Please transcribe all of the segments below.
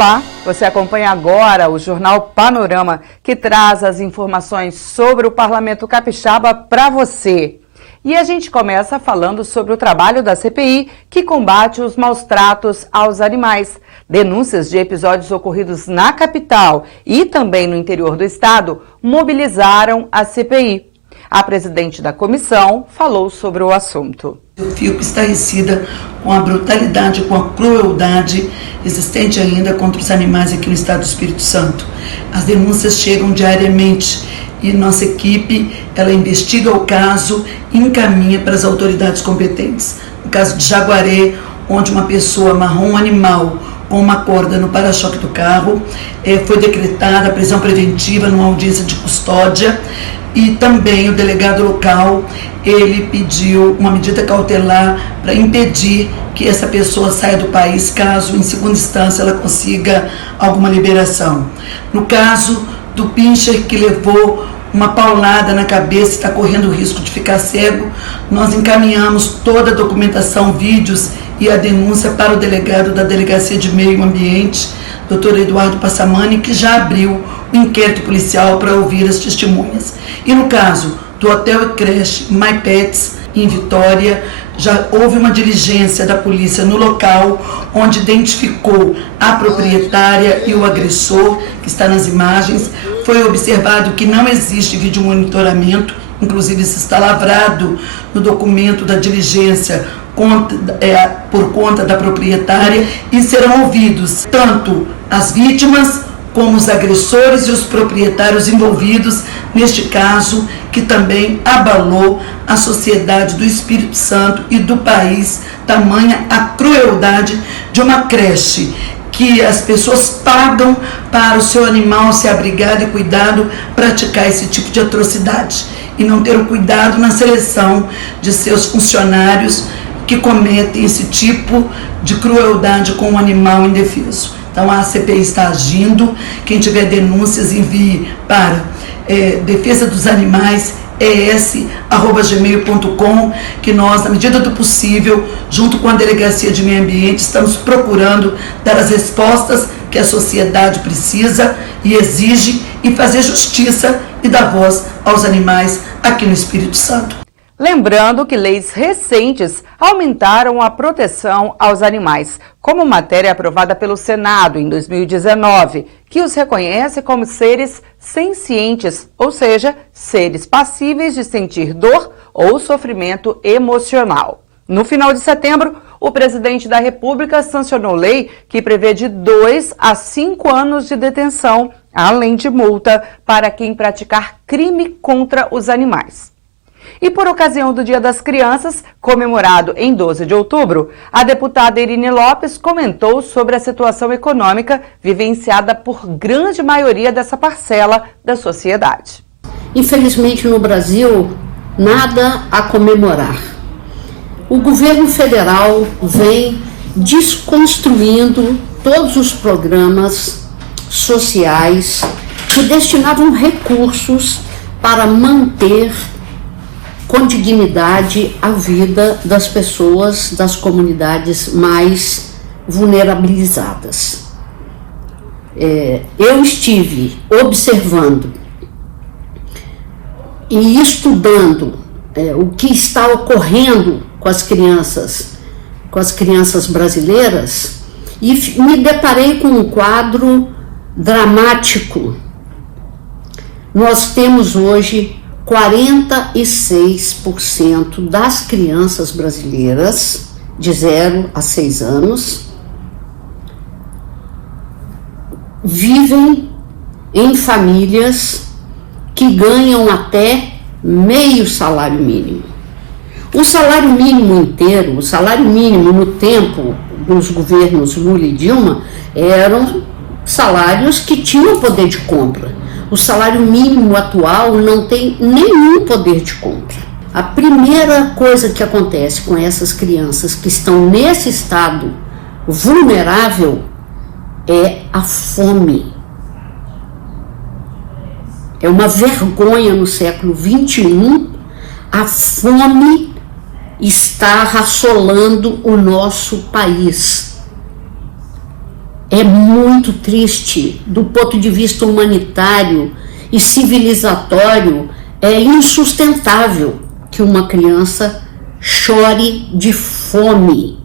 Olá, você acompanha agora o Jornal Panorama, que traz as informações sobre o Parlamento Capixaba para você. E a gente começa falando sobre o trabalho da CPI, que combate os maus-tratos aos animais. Denúncias de episódios ocorridos na capital e também no interior do estado mobilizaram a CPI. A presidente da comissão falou sobre o assunto. Eu fico estarrecida com a brutalidade, com a crueldade existente ainda contra os animais aqui no estado do Espírito Santo. As denúncias chegam diariamente e nossa equipe, ela investiga o caso e encaminha para as autoridades competentes. No caso de Jaguaré, onde uma pessoa amarrou um animal com uma corda no para-choque do carro, foi decretada a prisão preventiva numa audiência de custódia. E também o delegado local, ele pediu uma medida cautelar para impedir que essa pessoa saia do país, caso em segunda instância ela consiga alguma liberação. No caso do pincher que levou uma paulada na cabeça e está correndo o risco de ficar cego, nós encaminhamos toda a documentação, vídeos e a denúncia para o delegado da Delegacia de Meio Ambiente, Dr. Eduardo Passamani, que já abriu o inquérito policial para ouvir as testemunhas. E no caso do Hotel e Creche My Pets, em Vitória, já houve uma diligência da polícia no local, onde identificou a proprietária e o agressor, que está nas imagens. Foi observado que não existe vídeo monitoramento, inclusive isso está lavrado no documento da diligência por conta da proprietária, e serão ouvidos tanto as vítimas como os agressores e os proprietários envolvidos neste caso, que também abalou a sociedade do Espírito Santo e do país, tamanha a crueldade de uma creche que as pessoas pagam para o seu animal ser abrigado e cuidado, praticar esse tipo de atrocidade e não ter o cuidado na seleção de seus funcionários que cometem esse tipo de crueldade com um animal indefeso. Então a CPI está agindo. Quem tiver denúncias, envie para defesa dos animais es@gmail.com, que nós, na medida do possível, junto com a Delegacia de Meio Ambiente, estamos procurando dar as respostas que a sociedade precisa e exige, e fazer justiça e dar voz aos animais aqui no Espírito Santo. Lembrando que leis recentes aumentaram a proteção aos animais, como matéria aprovada pelo Senado em 2019, que os reconhece como seres sencientes, ou seja, seres passíveis de sentir dor ou sofrimento emocional. No final de setembro, o presidente da República sancionou lei que prevê de 2 a 5 anos de detenção, além de multa, para quem praticar crime contra os animais. E por ocasião do Dia das Crianças, comemorado em 12 de outubro, a deputada Irine Lopes comentou sobre a situação econômica vivenciada por grande maioria dessa parcela da sociedade. Infelizmente, no Brasil, nada a comemorar. O governo federal vem desconstruindo todos os programas sociais que destinavam recursos para manter com dignidade a vida das pessoas das comunidades mais vulnerabilizadas. Eu estive observando e estudando o que está ocorrendo com as crianças brasileiras, e me deparei com um quadro dramático. Nós temos hoje 46% das crianças brasileiras de 0 a 6 anos vivem em famílias que ganham até meio salário mínimo. O salário mínimo inteiro, o salário mínimo no tempo dos governos Lula e Dilma, eram salários que tinham poder de compra. O salário mínimo atual não tem nenhum poder de compra. A primeira coisa que acontece com essas crianças que estão nesse estado vulnerável é a fome. É uma vergonha no século XXI, a fome está assolando o nosso país. É muito triste do ponto de vista humanitário e civilizatório, é insustentável que uma criança chore de fome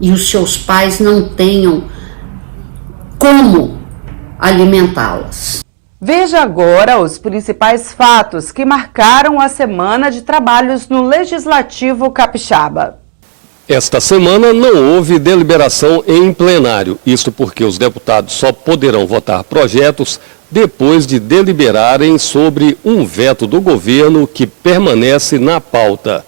e os seus pais não tenham como alimentá-las. Veja agora os principais fatos que marcaram a semana de trabalhos no Legislativo Capixaba. Esta semana não houve deliberação em plenário, isto porque os deputados só poderão votar projetos depois de deliberarem sobre um veto do governo que permanece na pauta.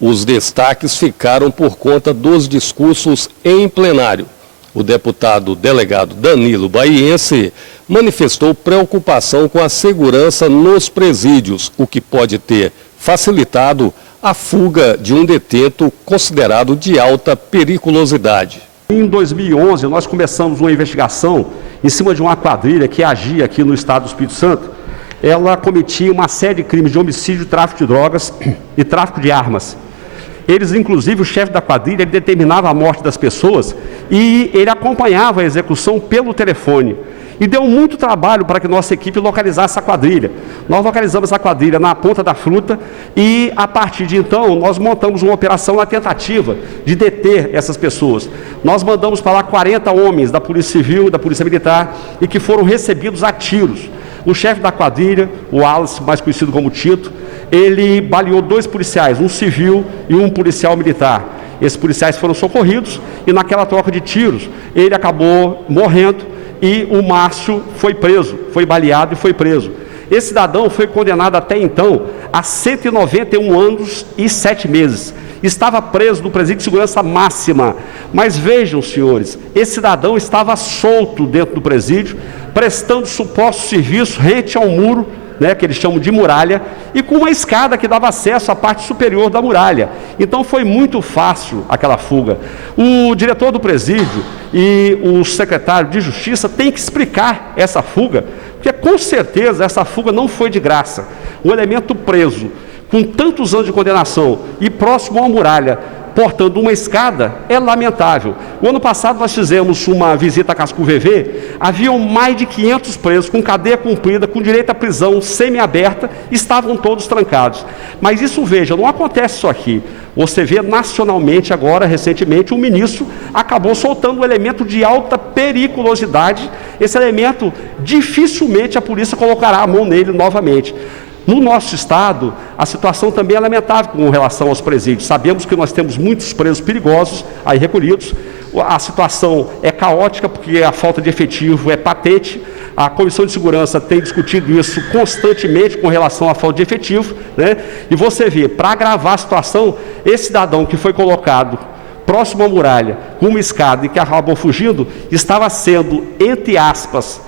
Os destaques ficaram por conta dos discursos em plenário. O deputado delegado Danilo Baiense manifestou preocupação com a segurança nos presídios, o que pode ter facilitado a fuga de um detento considerado de alta periculosidade. Em 2011, nós começamos uma investigação em cima de uma quadrilha que agia aqui no estado do Espírito Santo. Ela cometia uma série de crimes de homicídio, tráfico de drogas e tráfico de armas. Eles, inclusive, o chefe da quadrilha, ele determinava a morte das pessoas e ele acompanhava a execução pelo telefone. E deu muito trabalho para que nossa equipe localizasse a quadrilha. Nós localizamos a quadrilha na Ponta da Fruta e, a partir de então, nós montamos uma operação na tentativa de deter essas pessoas. Nós mandamos para lá 40 homens da Polícia Civil e da Polícia Militar e que foram recebidos a tiros. O chefe da quadrilha, o Wallace, mais conhecido como Tito, ele baleou 2 policiais, um civil e um policial militar. Esses policiais foram socorridos e, naquela troca de tiros, ele acabou morrendo. E o Márcio foi preso, foi baleado e foi preso. Esse cidadão foi condenado até então a 191 anos e 7 meses. Estava preso no presídio de segurança máxima. Mas vejam, senhores, esse cidadão estava solto dentro do presídio, prestando suposto serviço rente ao muro, que eles chamam de muralha, e com uma escada que dava acesso à parte superior da muralha. Então foi muito fácil aquela fuga. O diretor do presídio e o secretário de Justiça têm que explicar essa fuga, porque com certeza essa fuga não foi de graça. Um elemento preso, com tantos anos de condenação e próximo a uma muralha, portando uma escada, é lamentável. O ano passado nós fizemos uma visita a Cascu VV, haviam mais de 500 presos com cadeia cumprida, com direito à prisão semi-aberta, estavam todos trancados. Mas isso, veja, não acontece só aqui. Você vê nacionalmente agora, recentemente, o ministro acabou soltando um elemento de alta periculosidade. Esse elemento, dificilmente a polícia colocará a mão nele novamente. No nosso estado, a situação também é lamentável com relação aos presídios. Sabemos que nós temos muitos presos perigosos aí recolhidos. A situação é caótica porque a falta de efetivo é patente. A Comissão de Segurança tem discutido isso constantemente com relação à falta de efetivo, E você vê, para agravar a situação, esse cidadão que foi colocado próximo à muralha, com uma escada e que acabou fugindo, estava sendo, entre aspas,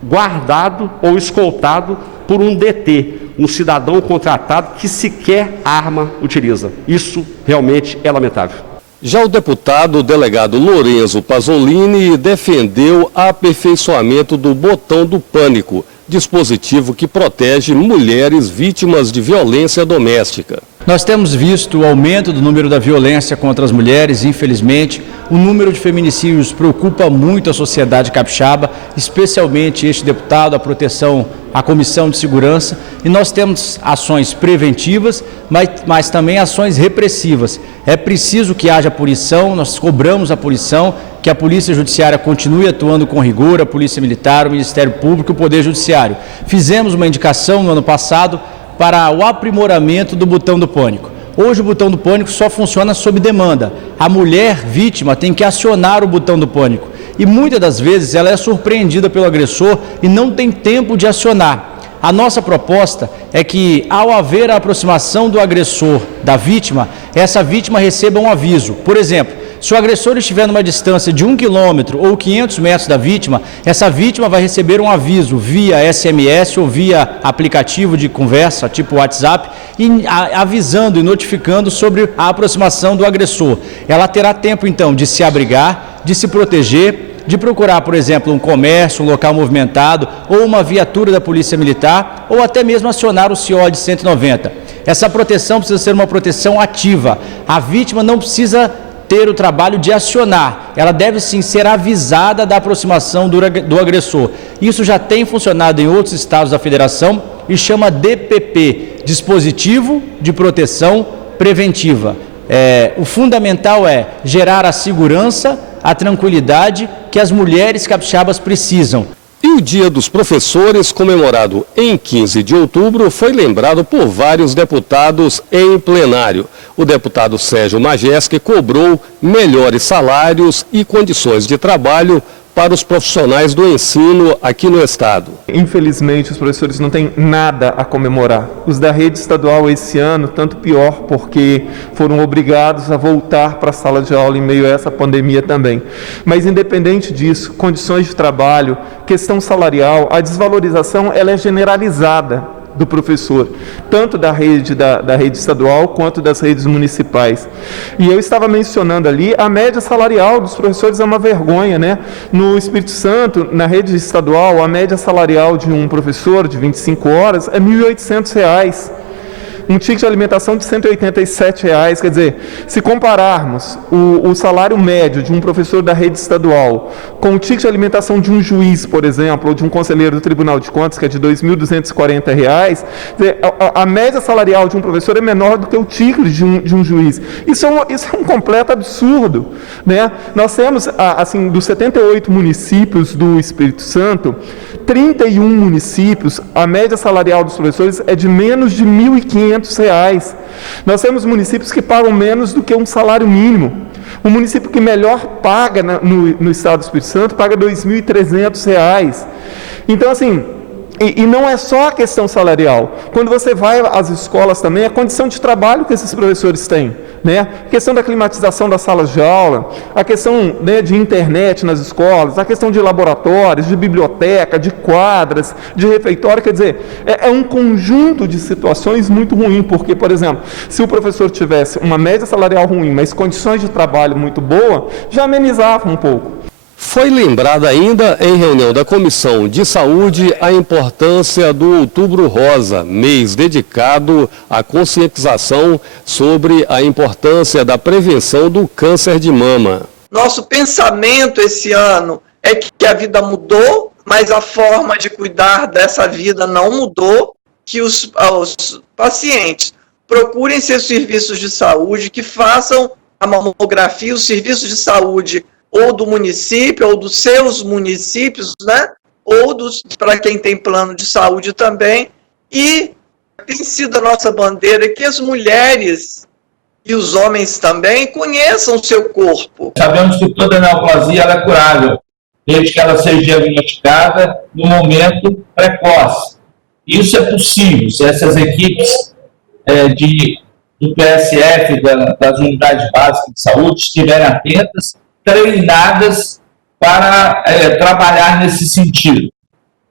guardado ou escoltado por um DT, um cidadão contratado que sequer arma utiliza. Isso realmente é lamentável. Já o deputado delegado Lorenzo Pasolini defendeu aperfeiçoamento do botão do pânico, dispositivo que protege mulheres vítimas de violência doméstica. Nós temos visto o aumento do número da violência contra as mulheres, infelizmente. O número de feminicídios preocupa muito a sociedade capixaba, especialmente este deputado, a Comissão de Segurança. E nós temos ações preventivas, mas também ações repressivas. É preciso que haja punição, nós cobramos a punição, que a Polícia Judiciária continue atuando com rigor, a Polícia Militar, o Ministério Público e o Poder Judiciário. Fizemos uma indicação no ano passado para o aprimoramento do botão do pânico. Hoje o botão do pânico só funciona sob demanda. A mulher vítima tem que acionar o botão do pânico e muitas das vezes ela é surpreendida pelo agressor e não tem tempo de acionar. A nossa proposta é que, ao haver a aproximação do agressor da vítima, essa vítima receba um aviso. Por exemplo, se o agressor estiver numa distância de 1 quilômetro ou 500 metros da vítima, essa vítima vai receber um aviso via SMS ou via aplicativo de conversa, tipo WhatsApp, avisando e notificando sobre a aproximação do agressor. Ela terá tempo, então, de se abrigar, de se proteger, de procurar, por exemplo, um comércio, um local movimentado, ou uma viatura da Polícia Militar, ou até mesmo acionar o CIOD 190. Essa proteção precisa ser uma proteção ativa. A vítima não precisa ter o trabalho de acionar. Ela deve sim ser avisada da aproximação do agressor. Isso já tem funcionado em outros estados da federação e chama DPP, Dispositivo de Proteção Preventiva. O fundamental é gerar a segurança, a tranquilidade que as mulheres capixabas precisam. E o Dia dos Professores, comemorado em 15 de outubro, foi lembrado por vários deputados em plenário. O deputado Sérgio Majeschi cobrou melhores salários e condições de trabalho para os profissionais do ensino aqui no estado. Infelizmente, os professores não têm nada a comemorar. Os da rede estadual esse ano, tanto pior, porque foram obrigados a voltar para a sala de aula em meio a essa pandemia também. Mas, independente disso, condições de trabalho, questão salarial, a desvalorização ela é generalizada do professor, tanto da rede estadual quanto das redes municipais. E eu estava mencionando ali, a média salarial dos professores é uma vergonha, né? No Espírito Santo, na rede estadual, a média salarial de um professor de 25 horas é R$ 1.800. Um ticket de alimentação de R$ 187, quer dizer, se compararmos o salário médio de um professor da rede estadual com o ticket de alimentação de um juiz, por exemplo, ou de um conselheiro do Tribunal de Contas, que é de R$ 2.240, a média salarial de um professor é menor do que o ticket de um juiz. Isso é um completo absurdo, né? Nós temos, assim, dos 78 municípios do Espírito Santo, 31 municípios, a média salarial dos professores é de menos de R$ 1.500. Nós temos municípios que pagam menos do que um salário mínimo. O município que melhor paga no estado do Espírito Santo paga R$ 2.300. Então, assim, e não é só a questão salarial. Quando você vai às escolas também, a condição de trabalho que esses professores têm, né? A questão da climatização das salas de aula, a questão, né, de internet nas escolas, a questão de laboratórios, de biblioteca, de quadras, de refeitório, quer dizer, é um conjunto de situações muito ruim, porque, por exemplo, se o professor tivesse uma média salarial ruim, mas condições de trabalho muito boa, já amenizava um pouco. Foi lembrada ainda em reunião da Comissão de Saúde a importância do Outubro Rosa, mês dedicado à conscientização sobre a importância da prevenção do câncer de mama. Nosso pensamento esse ano é que a vida mudou, mas a forma de cuidar dessa vida não mudou, que os pacientes procurem seus serviços de saúde, que façam a mamografia, os serviços de saúde ou do município, ou dos seus municípios, né? Ou para quem tem plano de saúde também. E tem sido a nossa bandeira que as mulheres e os homens também conheçam o seu corpo. Sabemos que toda neoplasia ela é curável, desde que ela seja diagnosticada no momento precoce. Isso é possível se essas equipes do PSF, das unidades básicas de saúde, estiverem atentas, treinadas para trabalhar nesse sentido.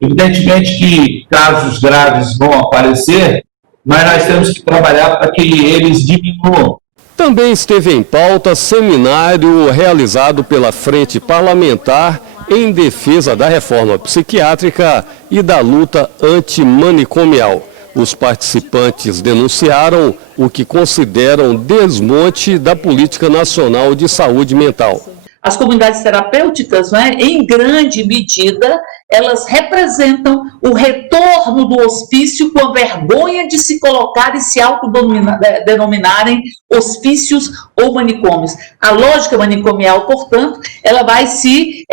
Evidentemente que casos graves vão aparecer, mas nós temos que trabalhar para que eles diminuam. Também esteve em pauta seminário realizado pela Frente Parlamentar em defesa da reforma psiquiátrica e da luta antimanicomial. Os participantes denunciaram o que consideram desmonte da Política Nacional de Saúde Mental. As comunidades terapêuticas, né, em grande medida, elas representam o retorno do hospício com a vergonha de se colocar e se autodenominarem hospícios ou manicômios. A lógica manicomial, portanto, ela vai se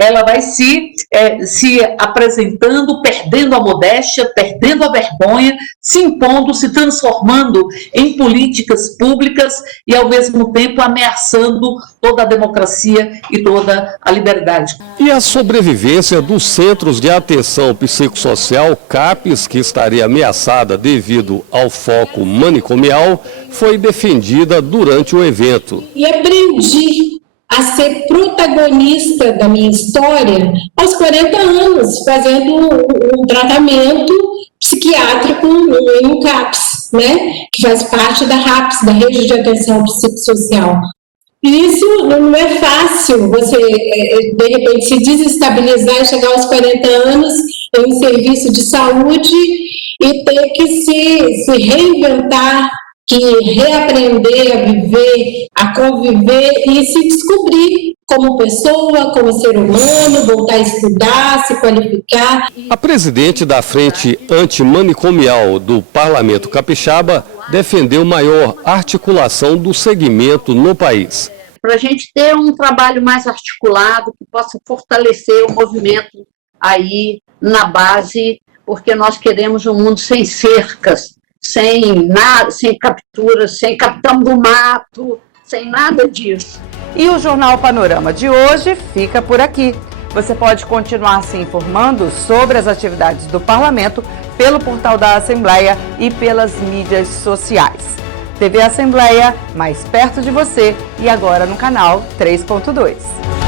apresentando, perdendo a modéstia, perdendo a vergonha, se impondo, se transformando em políticas públicas e, ao mesmo tempo, ameaçando toda a democracia e toda a liberdade. E a sobrevivência dos Centros de Atenção Psicossocial, CAPs, que estaria ameaçada devido ao foco manicomial, foi defendida durante o evento. E aprendi a ser protagonista da minha história aos 40 anos, fazendo um tratamento psiquiátrico em um CAPS, né, que faz parte da RAPS, da Rede de Atenção Psicossocial. E isso não é fácil, você, de repente, se desestabilizar e chegar aos 40 anos em um serviço de saúde e ter que se reinventar que reaprender a viver, a conviver e se descobrir como pessoa, como ser humano, voltar a estudar, se qualificar. A presidente da Frente Antimanicomial do Parlamento Capixaba defendeu maior articulação do segmento no país. Para a gente ter um trabalho mais articulado, que possa fortalecer o movimento aí na base, porque nós queremos um mundo sem cercas, sem nada, sem capturas, sem capitão do mato, sem nada disso. E o Jornal Panorama de hoje fica por aqui. Você pode continuar se informando sobre as atividades do Parlamento pelo portal da Assembleia e pelas mídias sociais. TV Assembleia, mais perto de você e agora no canal 3.2.